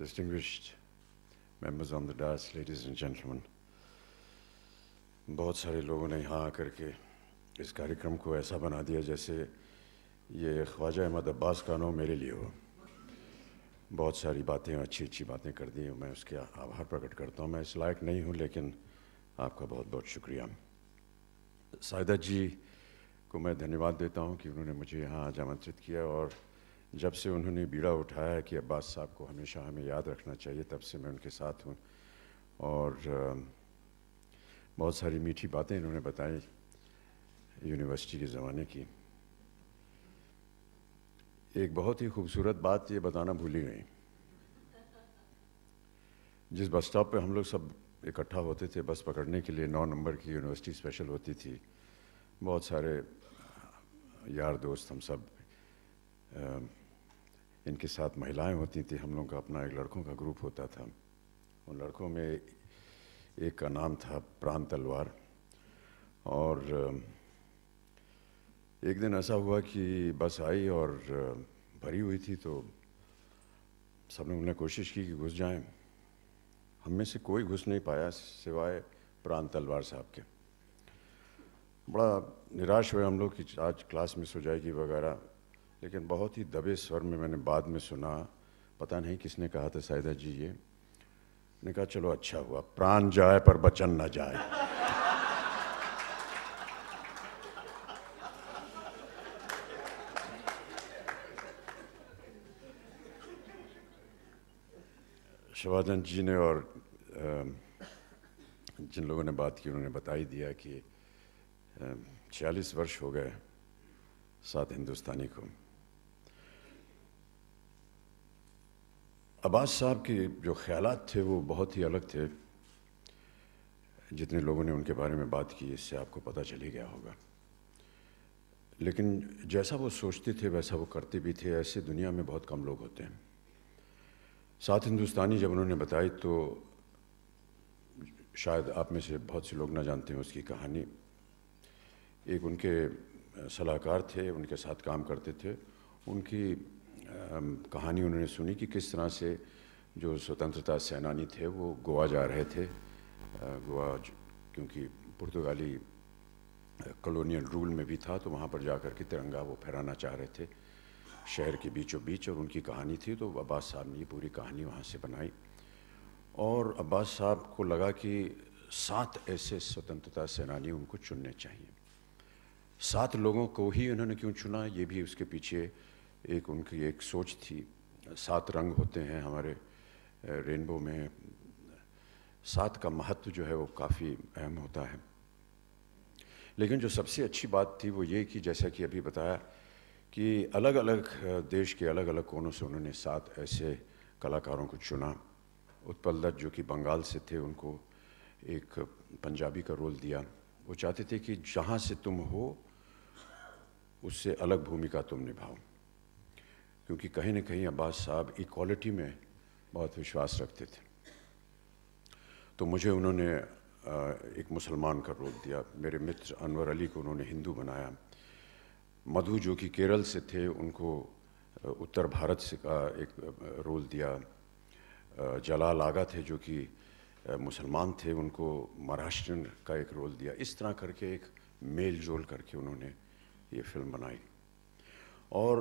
distinguished members on the dais, ladies and gentlemen, बहुत सारे लोगों ने यहाँ आकर के इस कार्यक्रम को ऐसा बना दिया जैसे ये ख्वाजा अहमद अब्बास का नाम मेरे लिए हो। बहुत सारी बातें, अच्छी अच्छी बातें कर दी, मैं उसके आभार प्रकट करता हूँ। मैं इस लायक नहीं हूँ, लेकिन आपका बहुत बहुत शुक्रिया। सायदा जी को मैं धन्यवाद देता हूँ कि उन्होंने मुझे यहाँ आज आमंत्रित किया, और जब से उन्होंने बीड़ा उठाया है कि अब्बास साहब को हमेशा हमें याद रखना चाहिए, तब से मैं उनके साथ हूँ। और बहुत सारी मीठी बातें इन्होंने बताई यूनिवर्सिटी के ज़माने की। एक बहुत ही खूबसूरत बात ये बताना भूल ही गई। जिस बस स्टॉप पे हम लोग सब इकट्ठा होते थे बस पकड़ने के लिए, 9 नंबर की यूनिवर्सिटी स्पेशल होती थी, बहुत सारे यार दोस्त, हम सब इनके साथ महिलाएं होती थी। हम लोग का अपना एक लड़कों का ग्रुप होता था। उन लड़कों में एक का नाम था प्राण तलवार। और एक दिन ऐसा हुआ कि बस आई और भरी हुई थी, तो सब लोगों ने कोशिश की कि घुस जाएं। हम में से कोई घुस नहीं पाया सिवाय प्राण तलवार साहब के। बड़ा निराश हुए हम लोग कि आज क्लास मिस हो जाएगी वगैरह, लेकिन बहुत ही दबे स्वर में मैंने बाद में सुना, पता नहीं किसने कहा था, सायदा जी ये ने कहा चलो अच्छा हुआ, प्राण जाए पर बचन न जाए। शवादन जी ने और जिन लोगों ने बात की उन्होंने बता ही दिया कि 46 वर्ष हो गए साथ हिंदुस्तानी को। अब्बास साहब के जो ख्यालात थे वो बहुत ही अलग थे। जितने लोगों ने उनके बारे में बात की इससे आपको पता चल ही गया होगा। लेकिन जैसा वो सोचते थे वैसा वो करते भी थे। ऐसे दुनिया में बहुत कम लोग होते हैं। साथ हिंदुस्तानी जब उन्होंने बताई तो शायद आप में से बहुत से लोग ना जानते हैं उसकी कहानी। एक उनके सलाहकार थे, उनके साथ काम करते थे, उनकी कहानी उन्होंने सुनी कि किस तरह से जो स्वतंत्रता सेनानी थे वो गोवा जा रहे थे। गोवा क्योंकि पुर्तगाली कॉलोनियल रूल में भी था, तो वहाँ पर जाकर के तिरंगा वो फहराना चाह रहे थे शहर के बीचों बीच, और उनकी कहानी थी। तो अब्बास साहब ने ये पूरी कहानी वहाँ से बनाई, और अब्बास साहब को लगा कि 7 ऐसे स्वतंत्रता सेनानी उनको चुनने चाहिए। 7 लोगों को ही उन्होंने क्यों चुना, ये भी उसके पीछे एक उनकी एक सोच थी। 7 रंग होते हैं हमारे रेनबो में, 7 का महत्व जो है वो काफ़ी अहम होता है। लेकिन जो सबसे अच्छी बात थी वो ये कि जैसा कि अभी बताया कि अलग अलग देश के अलग अलग कोनों से उन्होंने 7 ऐसे कलाकारों को चुना। उत्पल दत्त जो कि बंगाल से थे, उनको एक पंजाबी का रोल दिया। वो चाहते थे कि जहाँ से तुम हो उससे अलग भूमिका तुम निभाओ, क्योंकि कहीं न कहीं अब्बास साहब इक्वालिटी में बहुत विश्वास रखते थे। तो मुझे उन्होंने एक मुसलमान का रोल दिया। मेरे मित्र अनवर अली को उन्होंने हिंदू बनाया। मधु जो कि केरल से थे, उनको उत्तर भारत से का एक रोल दिया। जलाल आगा थे जो कि मुसलमान थे, उनको महाराष्ट्रियन का एक रोल दिया। इस तरह करके एक मेल जोल करके उन्होंने ये फिल्म बनाई। और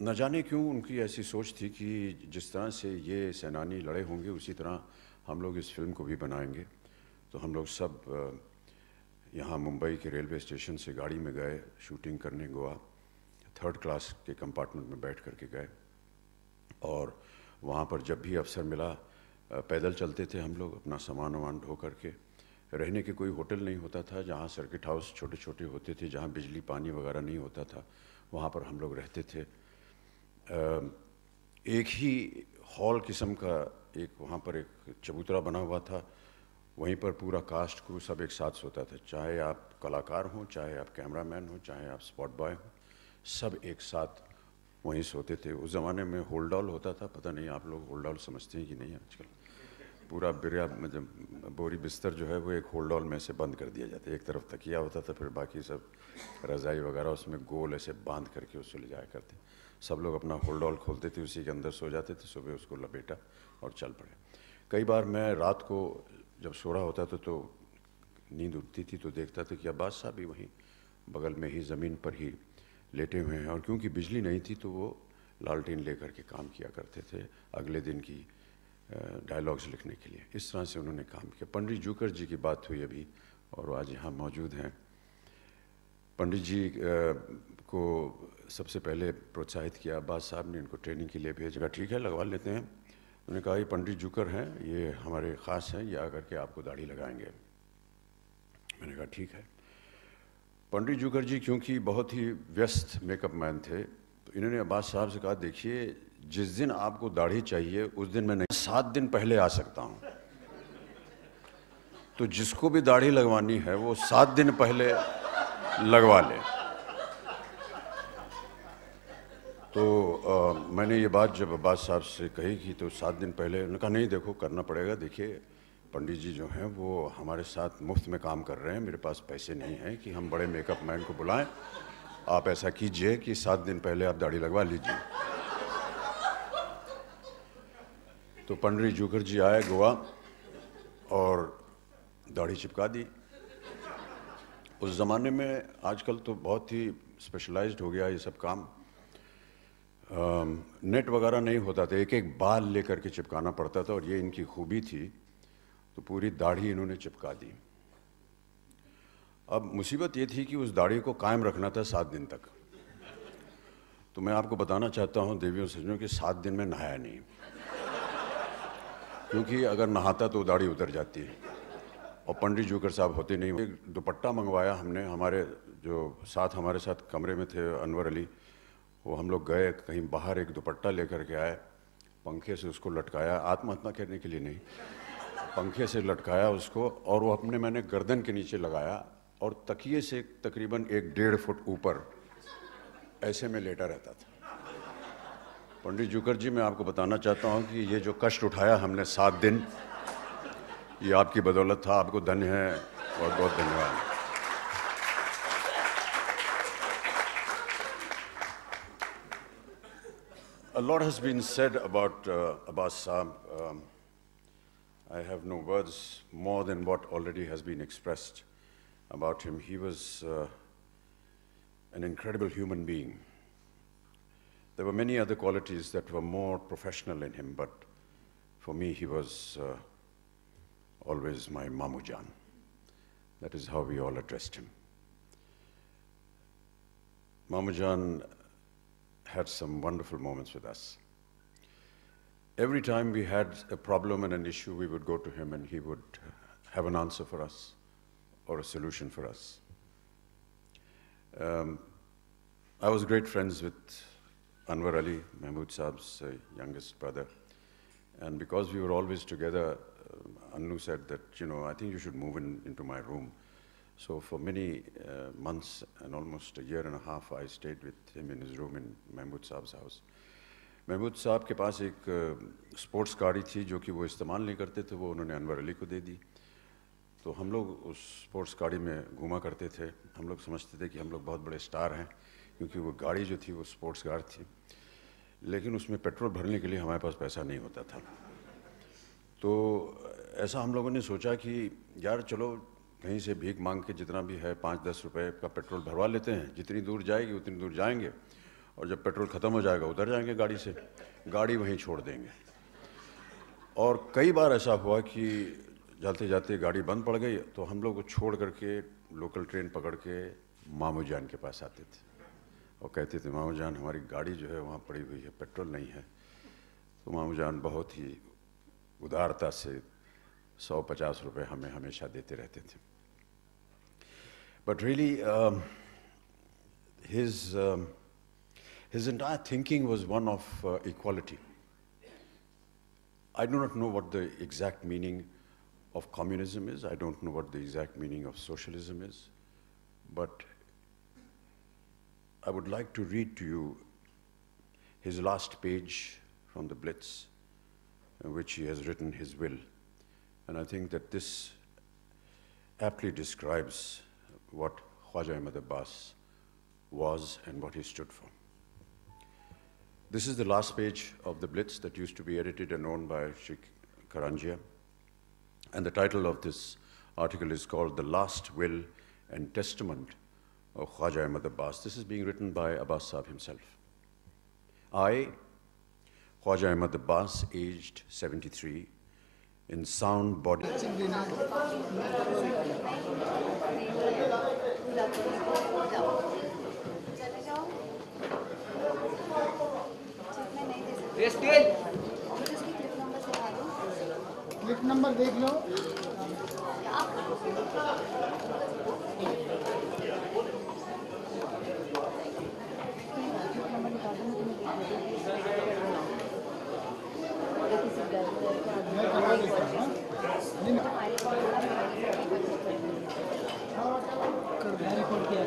न जाने क्यों उनकी ऐसी सोच थी कि जिस तरह से ये सेनानी लड़े होंगे उसी तरह हम लोग इस फिल्म को भी बनाएंगे। तो हम लोग सब यहाँ मुंबई के रेलवे स्टेशन से गाड़ी में गए शूटिंग करने गोवा। 3rd क्लास के कंपार्टमेंट में बैठ करके गए, और वहाँ पर जब भी अवसर मिला पैदल चलते थे हम लोग, अपना सामान वामान ढो करके। रहने के कोई होटल नहीं होता था। जहाँ सर्किट हाउस छोटे छोटे होते थे, जहाँ बिजली पानी वगैरह नहीं होता था, वहाँ पर हम लोग रहते थे। एक ही हॉल किस्म का एक वहाँ पर एक चबूतरा बना हुआ था, वहीं पर पूरा कास्ट क्रू सब एक साथ सोता था। चाहे आप कलाकार हों, चाहे आप कैमरामैन हों, चाहे आप स्पॉट बॉय हों, सब एक साथ वहीं सोते थे। उस ज़माने में होल्ड ऑल होता था, पता नहीं आप लोग होल्ड ऑल समझते हैं कि नहीं आजकल। पूरा बिरिया मतलब बोरी बिस्तर जो है वो एक होल्ड ऑल में से बंद कर दिया जाता है। एक तरफ तकिया होता था, फिर बाकी सब रज़ाई वगैरह उसमें गोल ऐसे बांध करके उसको ले जाया करते। सब लोग अपना होल्ड ऑल खोलते थे, उसी के अंदर सो जाते थे, सुबह उसको लपेटा और चल पड़े। कई बार मैं रात को जब सो रहा होता था तो नींद उठती थी तो देखता था कि अब्बास साहब भी वहीं बगल में ही ज़मीन पर ही लेटे हुए हैं, और क्योंकि बिजली नहीं थी तो वो लालटेन लेकर के काम किया करते थे अगले दिन की डायलॉग्स लिखने के लिए। इस तरह से उन्होंने काम किया। पंडित जूकर जी की बात हुई अभी, और वो आज यहाँ मौजूद हैं। पंडित जी को सबसे पहले प्रोत्साहित किया अब्बास साहब ने, इनको ट्रेनिंग के लिए भेजा। ठीक है, लगवा लेते हैं। उन्होंने कहा ये पंडित जूकर हैं, ये हमारे ख़ास हैं, ये आकर के आपको दाढ़ी लगाएंगे। मैंने कहा ठीक है। पंडित जूकर जी क्योंकि बहुत ही व्यस्त मेकअप मैन थे, तो इन्होंने अब्बास साहब से कहा देखिए जिस दिन आपको दाढ़ी चाहिए उस दिन मैं नहीं, 7 दिन पहले आ सकता हूँ, तो जिसको भी दाढ़ी लगवानी है वो 7 दिन पहले लगवा ले। तो मैंने ये बात जब अब्बास साहब से कही कि तो 7 दिन पहले, उन्होंने कहा नहीं देखो करना पड़ेगा। देखिए पंडित जी जो हैं वो हमारे साथ मुफ्त में काम कर रहे हैं, मेरे पास पैसे नहीं हैं कि हम बड़े मेकअप मैन को बुलाएं। आप ऐसा कीजिए कि 7 दिन पहले आप दाढ़ी लगवा लीजिए। तो पंडित जूकर जी आए गोवा और दाढ़ी चिपका दी। उस ज़माने में, आजकल तो बहुत ही स्पेशलाइज्ड हो गया ये सब काम, नेट वगैरह नहीं होता था, एक एक बाल लेकर के चिपकाना पड़ता था, और ये इनकी खूबी थी। तो पूरी दाढ़ी इन्होंने चिपका दी। अब मुसीबत ये थी कि उस दाढ़ी को कायम रखना था 7 दिन तक। तो मैं आपको बताना चाहता हूँ देवियों सज्जनों कि 7 दिन में नहाया नहीं, क्योंकि अगर नहाता तो दाढ़ी उतर जाती। और पंडित जूकर साहब होते नहीं। एक दुपट्टा मंगवाया हमने, हमारे जो हमारे साथ कमरे में थे अनवर अली, वो हम लोग गए कहीं बाहर, एक दुपट्टा लेकर के आए, पंखे से उसको लटकाया, आत्महत्या करने के लिए नहीं, पंखे से लटकाया उसको, और वो मैंने गर्दन के नीचे लगाया, और तकिए से तकरीबन 1-1.5 फुट ऊपर ऐसे में लेटा रहता था। पंडित जूकर जी, मैं आपको बताना चाहता हूँ कि ये जो कष्ट उठाया हमने 7 दिन, ये आपकी बदौलत था। आपको धन्य है, बहुत बहुत धन्यवाद। A lot has been said about Abbas Saab. I have no words more than what already has been expressed about him. He was an incredible human being. There were many other qualities that were more professional in him, but for me he was always my Mamu Jan. That is how we all addressed him. Mamu Jan had some wonderful moments with us. Every time we had a problem and an issue, we would go to him and he would have an answer for us or a solution for us. I was great friends with Anwar Ali, Mahmood Saab's youngest brother. And because we were always together, Annu said that, you know, I think you should move into my room. So for many months and almost a year and a half, I stayed with him in his room in Mahmood Saab's house. Mahmood साहब के पास एक sports गाड़ी थी जो कि वो इस्तेमाल नहीं करते थे, वो उन्होंने अनवर अली को दे दी। तो हम लोग उस स्पोर्ट्स गाड़ी में घूमा करते थे। हम लोग समझते थे कि हम लोग बहुत बड़े स्टार हैं, क्योंकि वो गाड़ी जो थी वो स्पोर्ट्स कार थी, लेकिन उसमें पेट्रोल भरने के लिए हमारे पास पैसा नहीं होता था। तो ऐसा हम लोगों ने सोचा कि यार चलो कहीं से भीख मांग के जितना भी है 5-10 रुपए का पेट्रोल भरवा लेते हैं, जितनी दूर जाएगी उतनी दूर जाएंगे, और जब पेट्रोल ख़त्म हो जाएगा उतर जाएंगे गाड़ी से, गाड़ी वहीं छोड़ देंगे। और कई बार ऐसा हुआ कि जाते जाते गाड़ी बंद पड़ गई, तो हम लोग को छोड़ करके लोकल ट्रेन पकड़ के मामू जान के पास आते थे और कहते थे मामू जान हमारी गाड़ी जो है वहाँ पड़ी हुई है, पेट्रोल नहीं है। तो मामू जान बहुत ही उदारता से 100-50 रुपये हमें हमेशा देते रहते थे। But really, his entire thinking was one of equality. I do not know what the exact meaning of communism is. I don't know what the exact meaning of socialism is. But I would like to read to you his last page from the Blitz, in which he has written his will. And I think that this aptly describes what Khwaja Ahmad Abbas was and what he stood for. This is the last page of the Blitz that used to be edited and owned by Sheikh Karanjia. And the title of this article is called The Last Will and Testament of Khwaja Ahmad Abbas. This is being written by Abbas Sahib himself. I, Khwaja Ahmad Abbas, aged 73, in sound body. Clip number देख लो। मैं करवा देता हूँ। कर record किया।